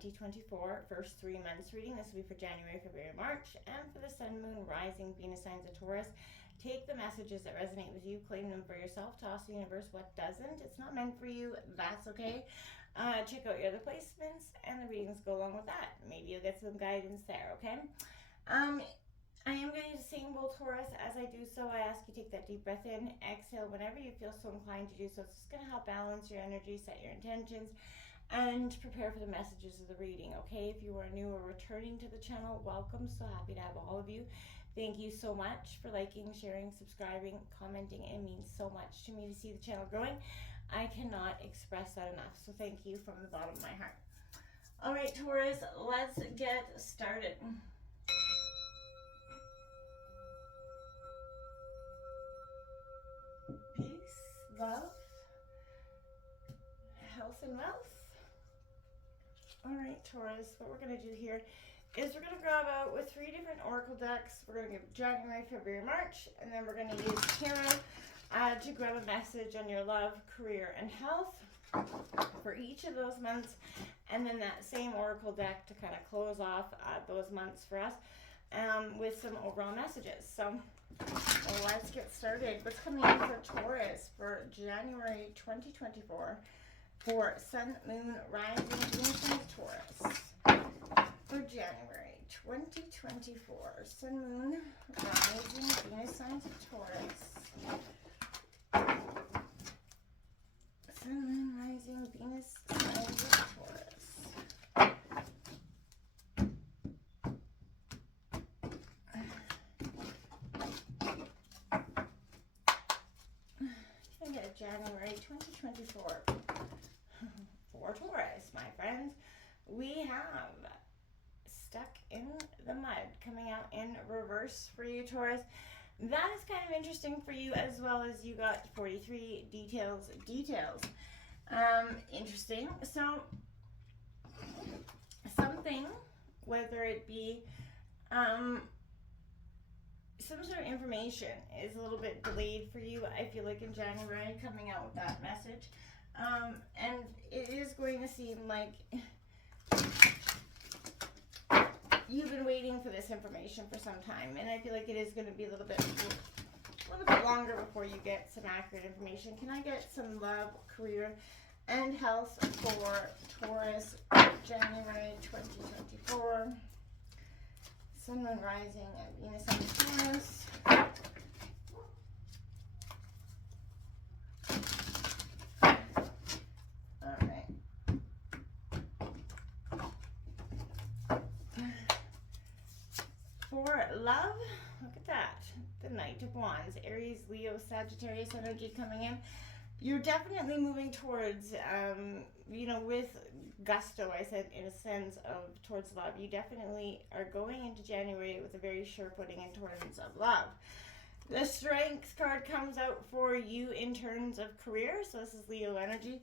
2024, first 3 months reading. This will be for January, February, March, and for the Sun, Moon, Rising, Venus signs of Taurus. Take the messages that resonate with you, claim them for yourself, toss the universe what doesn't. It's not meant for you, that's okay. Check out your other placements, and the readings go along with that. Maybe you'll get some guidance there, okay? I am going to sing Bull Taurus. As I do so, I ask you take that deep breath in, exhale whenever you feel so inclined to do so. It's just going to help balance your energy, set your intentions, and prepare for the messages of the reading, okay? If you are new or returning to the channel, welcome. So happy to have all of you. Thank you so much for liking, sharing, subscribing, commenting. It means so much to me to see the channel growing. I cannot express that enough. So thank you from the bottom of my heart. All right, Taurus, let's get started. Peace, love, health, and wealth. All right, Taurus, what we're going to do here is we're going to grab out with 3 different oracle decks. We're going to give January, February, March, and then we're going to use tarot to grab a message on your love, career, and health for each of those months, and then that same oracle deck to kind of close off those months for us with some overall messages. So let's get started. What's coming in for Taurus for January 2024 for Sun, Moon, Rising, Venus signs of Taurus? For January 2024, Sun, Moon, Rising, Venus signs of Taurus. Sun, Moon, Rising, Venus signs of Taurus. Can I get January 2024 for Taurus, my friends? We have Stuck in the Mud coming out in reverse for you, Taurus. That is kind of interesting for you, as well as you got 43 details. Interesting. So something, whether it be some sort of information, is a little bit delayed for you, I feel like, in January, coming out with that message. And it is going to seem like you've been waiting for this information for some time, and I feel like it is going to be a little bit longer before you get some accurate information. Can I get some love, career, and health for Taurus, January 2024? Sun, Moon, Rising, and Venus signs of Taurus. For love, look at that. The Knight of Wands, Aries, Leo, Sagittarius energy coming in. You're definitely moving towards, with gusto, I said, in a sense of towards love. You definitely are going into January with a very sure footing in terms of love. The Strength card comes out for you in terms of career. So this is Leo energy.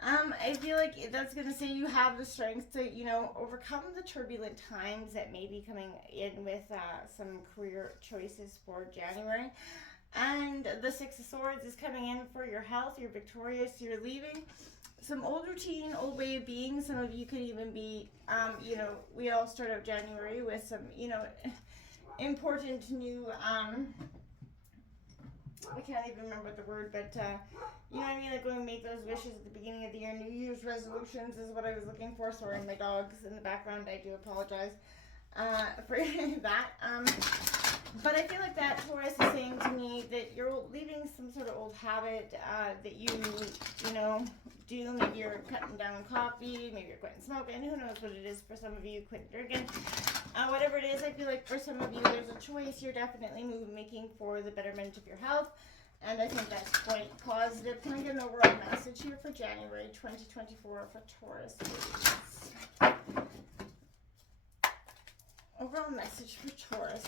I feel like that's going to say you have the strength to, overcome the turbulent times that may be coming in with some career choices for January. And the Six of Swords is coming in for your health. You're victorious. You're leaving some old routine, old way of being. Some of you could even be, we all start out January with some, important new, I can't even remember the word, but you know what I mean? Like when we make those wishes at the beginning of the year, New Year's resolutions is what I was looking for. Sorry, my dog's in the background. I do apologize for that. But I feel like that Taurus is saying to me that you're leaving some sort of old habit that you do. Maybe you're cutting down coffee, maybe you're quitting smoking. Who knows what it is for some of you, quitting drinking. Whatever it is, I feel like for some of you, there's a choice you're definitely making for the betterment of your health. And I think that's quite positive. Can I get an overall message here for January 2024 for Taurus, please? Overall message for Taurus.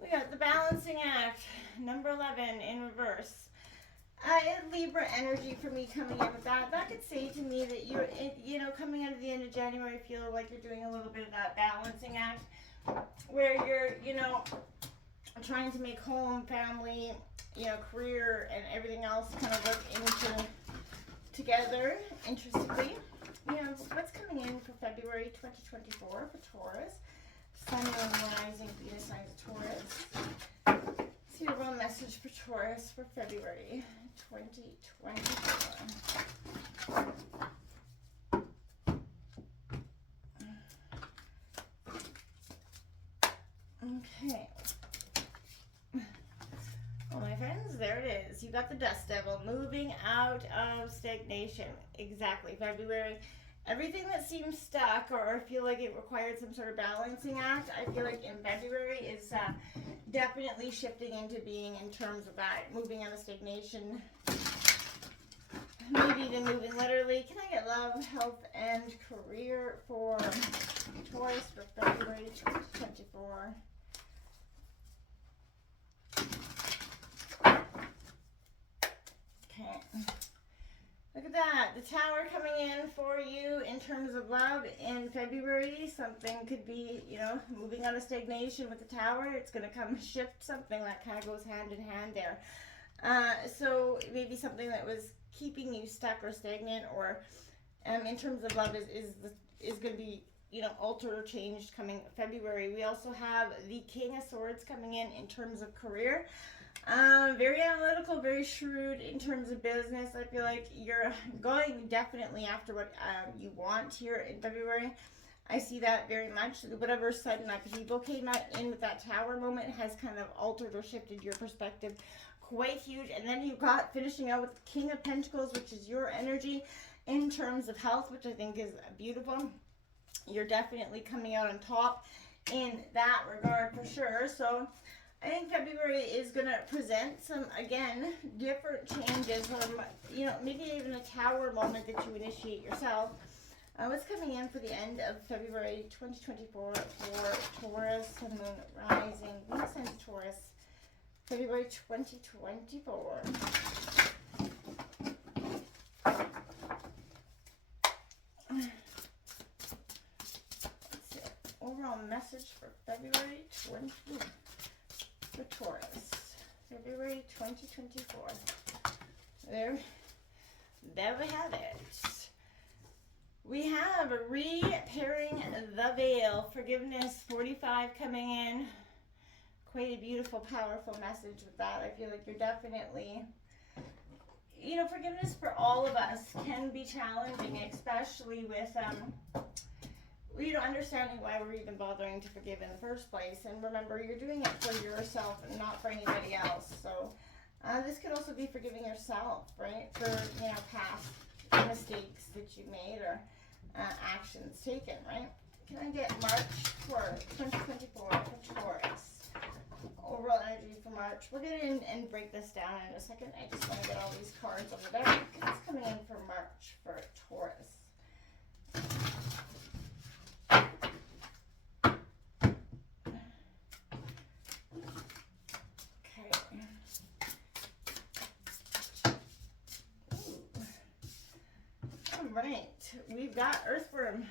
We got the Balancing Act, number 11 in reverse. Libra energy for me coming in with that. That could say to me that you're, coming out of the end of January, feel like you're doing a little bit of that balancing act where you're, trying to make home, family, career, and everything else kind of work together, interestingly. you know, what's coming in for February 2024 for Taurus? Sun, Moon, Rising, Venus signs of Taurus. See your real message for Taurus for February 2024. Okay. Well, my friends, there it is. You got the Dust Devil moving out of stagnation. Exactly. February. Everything that seems stuck or feel like it required some sort of balancing act, I feel like in February is definitely shifting into being in terms of that, moving out of stagnation. Maybe even moving literally. Can I get love, health, and career for Taurus for February 2024? Okay. Look at that. The Tower coming in for you in terms of love in February. Something could be, you know, moving out of stagnation with the Tower. It's going to come shift something that kind of goes hand in hand there. So maybe something that was keeping you stuck or stagnant, or in terms of love is going to be, you know, altered or changed coming February. We also have the King of Swords coming in terms of career. Very analytical, very shrewd in terms of business. I feel like you're going definitely after what you want here in February. I see that very much. Whatever sudden upheaval came out in with that Tower moment has kind of altered or shifted your perspective quite huge. And then you've got finishing out with the King of Pentacles, which is your energy in terms of health, which I think is beautiful. You're definitely coming out on top in that regard for sure. So I think February is going to present some, again, different changes, or, you know, maybe even a Tower moment that you initiate yourself. What's coming in for the end of February 2024 for Taurus, Sun, Moon, Rising, Venus signs of Taurus, February 2024. Let's see. Overall message for February 20. For Taurus, February 2024. There we have it. We have repairing the veil, forgiveness 45 coming in. Quite a beautiful, powerful message with that. I feel like you're definitely, you know, forgiveness for all of us can be challenging, especially with you know, understanding why we're even bothering to forgive in the first place. And remember, you're doing it for yourself and not for anybody else. So this could also be forgiving yourself, right? For, you know, past mistakes that you made or actions taken, right? Can I get March for 2024 for Taurus? Overall energy for March. We'll get in and break this down in a second. I just want to get all these cards over there. What's coming in for March for Taurus? Right, we've got Earthworm.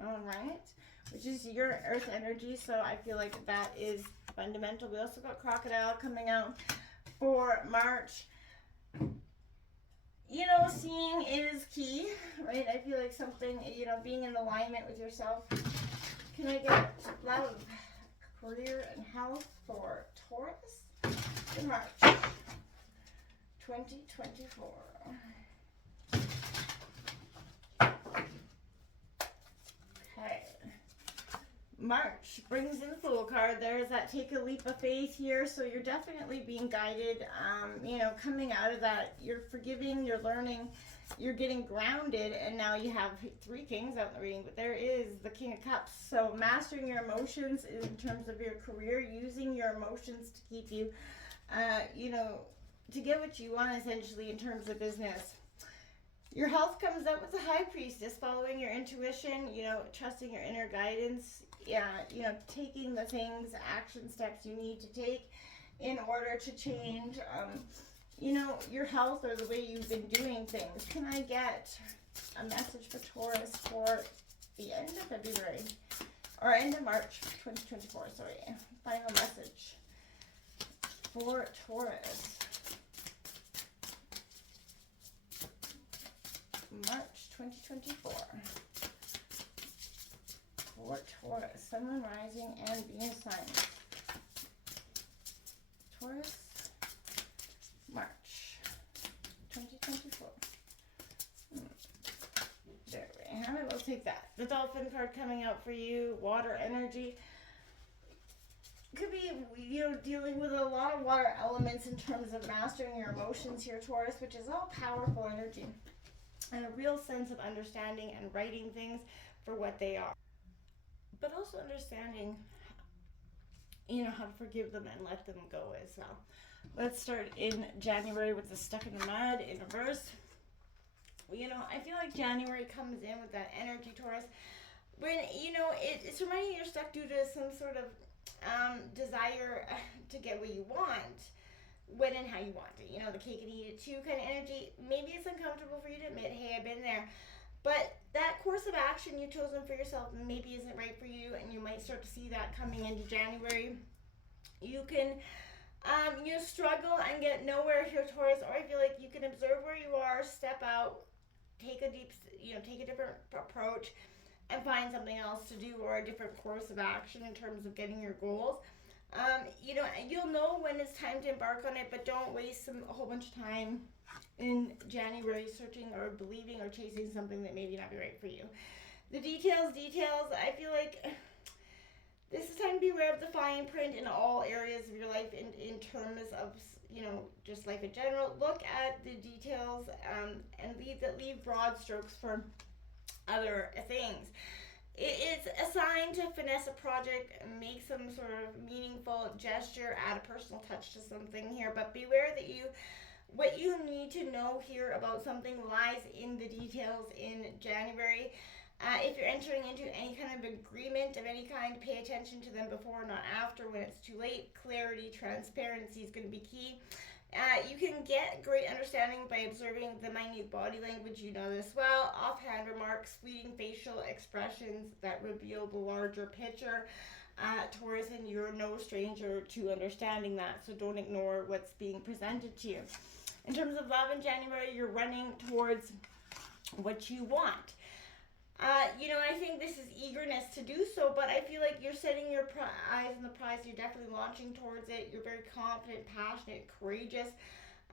All right, which is your Earth energy, so I feel like that is fundamental. We also got Crocodile coming out for March. You know, seeing is key, right? I feel like something, you know, being in alignment with yourself. Can I get love, career, and health for Taurus in March 2024? March brings in the Fool card. There's that take a leap of faith here. So you're definitely being guided, you know, coming out of that. You're forgiving, you're learning, you're getting grounded. And now you have 3 kings out in the reading, but there is the King of Cups. So mastering your emotions in terms of your career, using your emotions to keep you, you know, to get what you want essentially in terms of business. Your health comes up with the High Priestess, following your intuition, you know, trusting your inner guidance, you know, taking the things, action steps you need to take in order to change, you know, your health or the way you've been doing things. Can I get a message for Taurus for the end of February, or end of March 2024, sorry. Final message for Taurus. March 2024. For Taurus, Sun, Moon, Rising, and Venus signs. Taurus, March 2024. There we have it. We'll take that. The Dolphin card coming out for you. Water energy. Could be, dealing with a lot of water elements in terms of mastering your emotions here, Taurus, which is all powerful energy. And a real sense of understanding and writing things for what they are. But also understanding, how to forgive them and let them go as well. Let's start in January with the Stuck in the Mud in reverse. I feel like January comes in with that energy, Taurus, when, it's reminding you you're stuck due to some sort of desire to get what you want, when and how you want it. The cake and eat it too kind of energy. Maybe it's uncomfortable for you to admit, hey, I've been there. But that course of action you've chosen for yourself maybe isn't right for you, and you might start to see that coming into January. You can struggle and get nowhere here, Taurus, or I feel like you can observe where you are, step out, take a different approach, and find something else to do, or a different course of action in terms of getting your goals. You'll know when it's time to embark on it, but don't waste a whole bunch of time in January searching or believing or chasing something that maybe not be right for you. The details, I feel like this is time to be aware of the fine print in all areas of your life in terms of, just life in general. Look at the details and leave broad strokes for other things. It's a sign to finesse a project, make some sort of meaningful gesture, add a personal touch to something here, but beware that what you need to know here about something lies in the details in January. If you're entering into any kind of agreement of any kind, pay attention to them before, not after, when it's too late. Clarity, transparency is going to be key. You can get great understanding by observing the minute body language, this well, offhand remarks, fleeting facial expressions that reveal the larger picture. Taurus, and you're no stranger to understanding that, so don't ignore what's being presented to you. In terms of love in January, you're running towards what you want. I think this is eagerness to do so, but I feel like you're setting your eyes on the prize. You're definitely launching towards it. You're very confident, passionate, courageous,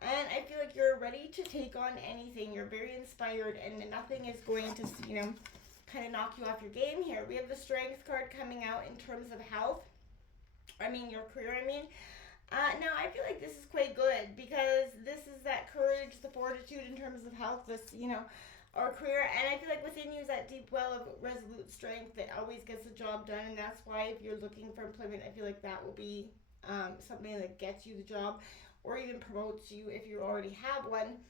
and I feel like you're ready to take on anything. You're very inspired, and nothing is going to, kind of knock you off your game here. We have the Strength card coming out in terms of health. Your career, now, I feel like this is quite good, because this is that courage, the fortitude in terms of health, our career, and I feel like within you is that deep well of resolute strength that always gets the job done, and that's why if you're looking for employment, I feel like that will be something that gets you the job, or even promotes you if you already have one.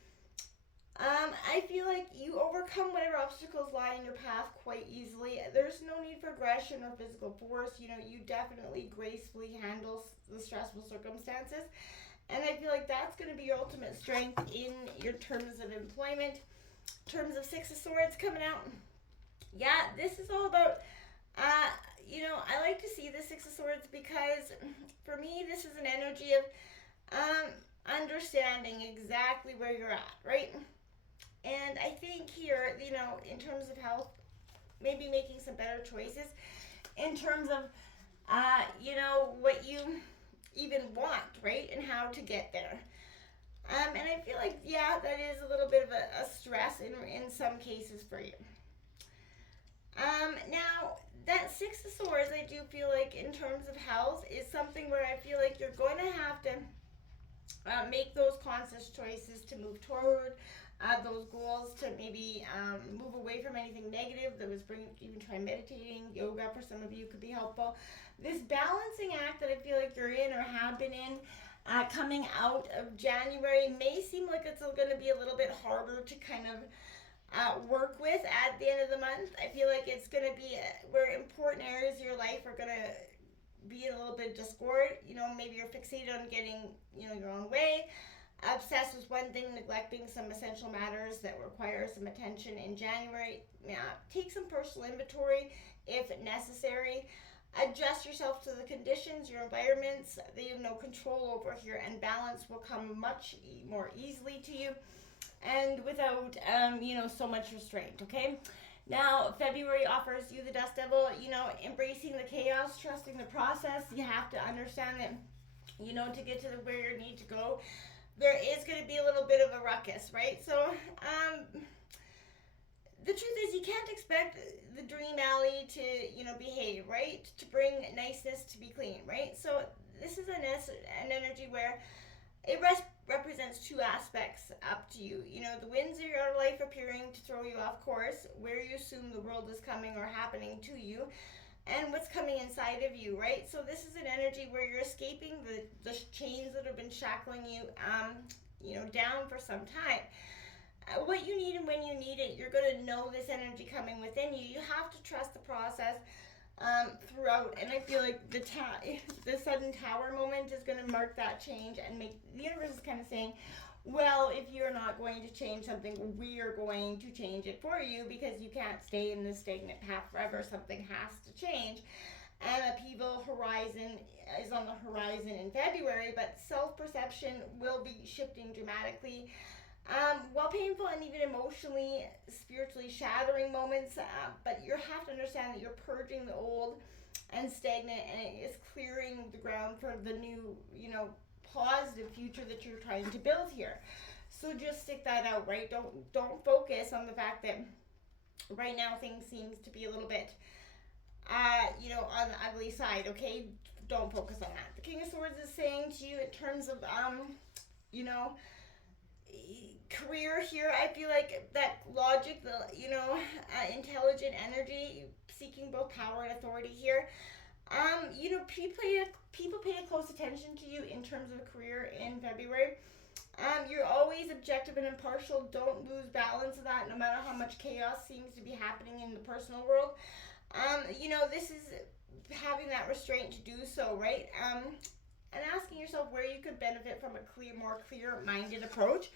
I feel like you overcome whatever obstacles lie in your path quite easily. There's no need for aggression or physical force. You definitely gracefully handle the stressful circumstances, and I feel like that's going to be your ultimate strength in your terms of employment. In terms of Six of Swords coming out, this is all about, I like to see the Six of Swords because for me, this is an energy of understanding exactly where you're at, right? And I think here, in terms of health, maybe making some better choices in terms of, what you even want, right? And how to get there. And I feel like, that is a little bit of a stress in some cases for you. Now, that Six of Swords, I do feel like in terms of health, is something where I feel like you're going to have to make those conscious choices to move toward those goals, to maybe move away from anything negative that was even try meditating. Yoga for some of you could be helpful. This balancing act that I feel like you're in or have been in, coming out of January, may seem like it's going to be a little bit harder to kind of work with at the end of the month. I feel like it's going to be where important areas of your life are going to be in a little bit of discord. Maybe you're fixated on getting, your own way. Obsessed with one thing, neglecting some essential matters that require some attention in January. Take some personal inventory if necessary. Adjust yourself to the conditions, your environments that you have no control over here, and balance will come much more easily to you. and without, so much restraint, okay? Now, February offers you the Dust Devil, embracing the chaos, trusting the process. You have to understand that, to get to where you need to go, there is going to be a little bit of a ruckus, right? So, the truth is, you can't expect the dream alley to, behave, right? To bring niceness, to be clean, right? So, this is an energy where it represents two aspects up to you. The winds of your life appearing to throw you off course, where you assume the world is coming or happening to you, and what's coming inside of you, right? So this is an energy where you're escaping the chains that have been shackling you, down for some time. What you need and when you need it, you're going to know this energy coming within you. You have to trust the process throughout, and I feel like the sudden tower moment is going to mark that change and make the universe is kind of saying, well, if you're not going to change something, we are going to change it for you, because you can't stay in this stagnant path forever. Something has to change, and upheaval horizon is on the horizon in February, but self-perception will be shifting dramatically. While painful and even emotionally, spiritually shattering moments, but you have to understand that you're purging the old and stagnant, and it is clearing the ground for the new, positive future that you're trying to build here. So just stick that out, right? Don't focus on the fact that right now things seems to be a little bit, on the ugly side. Okay, don't focus on that. The King of Swords is saying to you in terms of, career here, I feel like that logic, the intelligent energy, seeking both power and authority here. People pay a close attention to you in terms of a career in February. You're always objective and impartial. Don't lose balance of that, no matter how much chaos seems to be happening in the personal world. This is having that restraint to do so, right? And asking yourself where you could benefit from a more clear-minded approach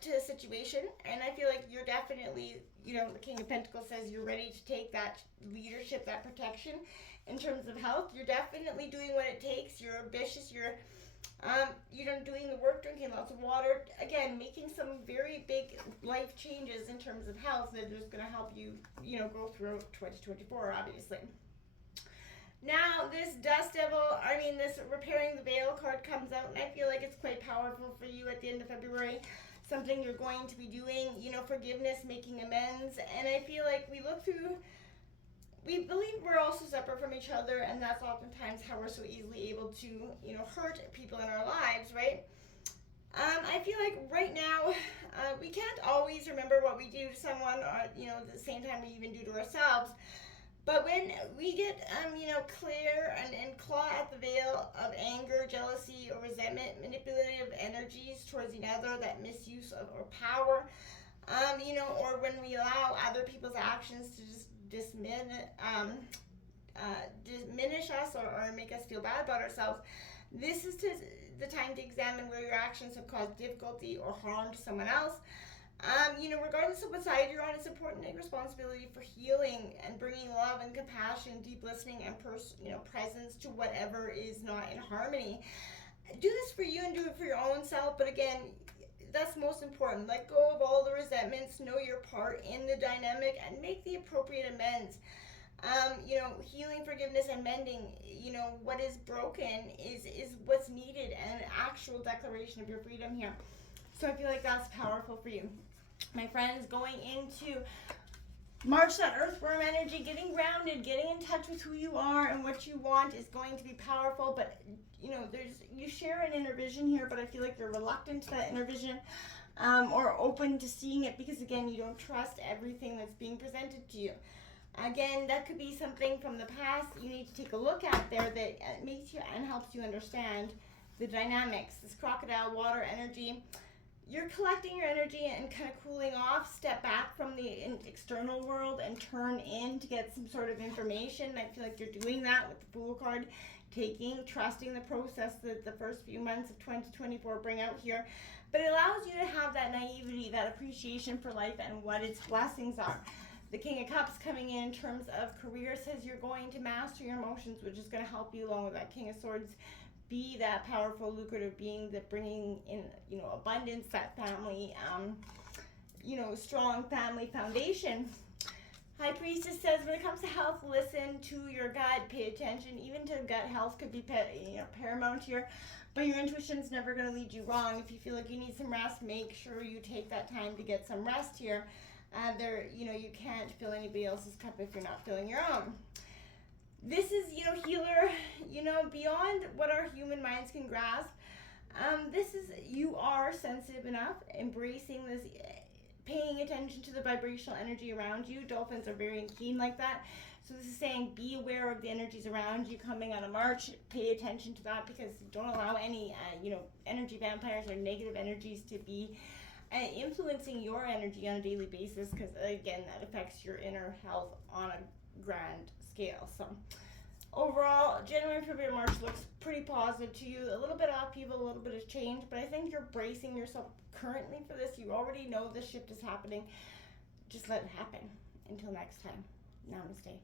to the situation. And I feel like you're definitely, the King of Pentacles says you're ready to take that leadership, that protection in terms of health. You're definitely doing what it takes. You're ambitious. You're, doing the work, drinking lots of water. Again, making some very big life changes in terms of health that is going to help you, go through 2024, obviously. Now, this this repairing the veil card comes out, and I feel like it's quite powerful for you at the end of February. Something you're going to be doing, forgiveness, making amends. And I feel like we believe we're also separate from each other, and that's oftentimes how we're so easily able to, hurt people in our lives, right? I feel like right now, we can't always remember what we do to someone, or, at the same time we even do to ourselves. But when we get, clear and claw at the veil of anger, jealousy, or resentment, manipulative energies towards another, that misuse of our power, or when we allow other people's actions to just diminish us or make us feel bad about ourselves, this is the time to examine where your actions have caused difficulty or harm to someone else. Regardless of what side you're on, it's important to take responsibility for healing and bringing love and compassion, deep listening, and presence to whatever is not in harmony. Do this for you and do it for your own self, but again, that's most important. Let go of all the resentments, know your part in the dynamic, and make the appropriate amends. Healing, forgiveness, and mending, what is broken is what's needed, and an actual declaration of your freedom here. So I feel like that's powerful for you. My friends, going into March, that earthworm energy, getting grounded, getting in touch with who you are and what you want is going to be powerful. But, you share an inner vision here, but I feel like you're reluctant to that inner vision, or open to seeing it because, again, you don't trust everything that's being presented to you. Again, that could be something from the past you need to take a look at there that makes you and helps you understand the dynamics. This crocodile water energy, you're collecting your energy and kind of cooling off, step back from the external world and turn in to get some sort of information. I feel like you're doing that with the Fool card, trusting the process that the first few months of 2024 bring out here. But it allows you to have that naivety, that appreciation for life and what its blessings are. The King of Cups coming in terms of career says you're going to master your emotions, which is going to help you along with that King of Swords be that powerful, lucrative being that bringing in, abundance, that family, strong family foundation. High Priestess says, when it comes to health, listen to your gut, pay attention. Even to gut health could be paramount here, but your intuition's never going to lead you wrong. If you feel like you need some rest, make sure you take that time to get some rest here. You can't fill anybody else's cup if you're not filling your own. This is, healer, beyond what our human minds can grasp. You are sensitive enough, embracing this, paying attention to the vibrational energy around you. Dolphins are very keen like that. So this is saying, be aware of the energies around you coming on a march. Pay attention to that, because don't allow any, energy vampires or negative energies to be influencing your energy on a daily basis, because again, that affects your inner health on a grand scale. So overall, January, February, March looks pretty positive to you. A little bit of upheaval, a little bit of change, but I think you're bracing yourself currently for this. You already know the shift is happening. Just let it happen. Until next time, namaste.